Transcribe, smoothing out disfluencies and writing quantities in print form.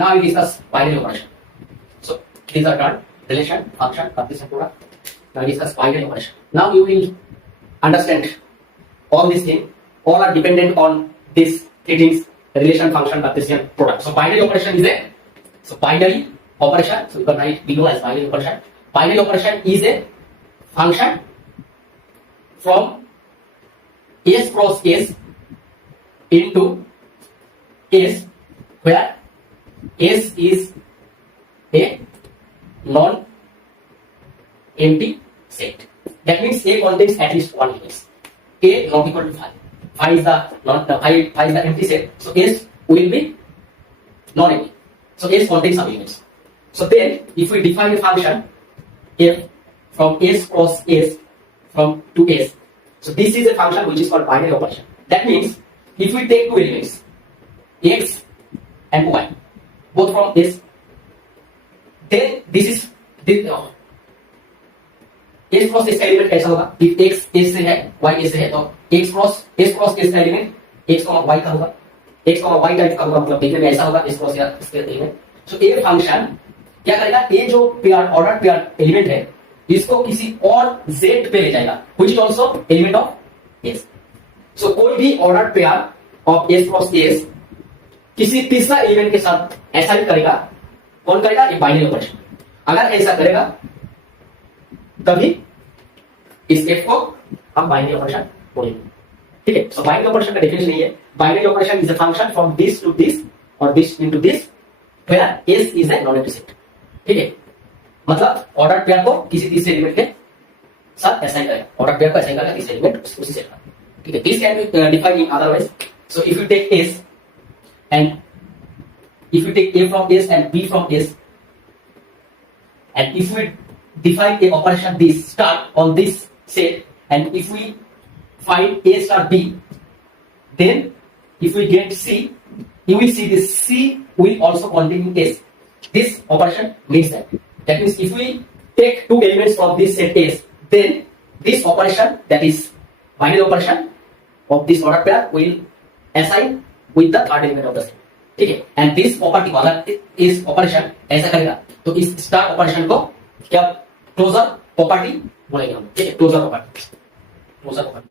Now we discuss binary operation. So these are called relation, function, partition, product. Now we discuss binary operation. Now you will understand all these things. All are dependent on these three things: relation, function, partition, product. So binary operation is a binary operation. So you can write below as binary operation. Binary operation is a function from S cross S into S, where S is a non-empty set. That means A contains at least one element. A not equal to 5. 5 is the empty set. So S will be non-empty. So S contains some elements. So then, if we define a function f from S cross S to S, so this is a function which is called binary operation. That means if we take two elements x and y, both from S, then this is S cross S का element कैसा होगा? if x S से है, y S से है, तो x cross S का element x y का होगा, x y टाइप का होगा, मतलब देखने में ऐसा होगा S cross या इसके एलिमेंट. सो ए फंक्शन क्या करेगा? ए जो पेयर ऑर्डर पेयर एलिमेंट है, इसको किसी और z पे ले जाएगा, which is also element of S. सो कोई भी order pair of S cross S किसी तीसरा एलिमेंट के साथ ऐसा ही करेगा. कौन करेगा? ये बाइनरी ऑपरेशन. अगर ऐसा करेगा तभी इस f को हम बाइनरी ऑपरेशन बोलेंगे. ठीक है. सो बाइनरी ऑपरेशन का डेफिनेशन नहीं है. Binary operation is a function from this to this और this into this where S is a non-empty set. ठीक है. मतलब ऑर्डर पेयर को किसी तीसरे एलिमेंट के साथ असाइन करेगा. ऑर्डर पेयर को असाइन करेगा तीसरे एलिमेंट उसी सेट का. ठीक है. This can be defined in otherwise. So if you take S and if you take A from S and B from S, and if we define a operation this star on this set, and if we find A star B, then if we get C, you will see this C will also contain S. This operation means that. That means if we take two elements from this set S, then this operation, that is binary operation of this order pair, will assign with the third element of the set. ठीक है. And this property को अगर इस operation ऐसा करेगा तो इस star operation को क्या क्लोजर प्रॉपर्टी बोलेंगे हम. ठीक है. Closure property.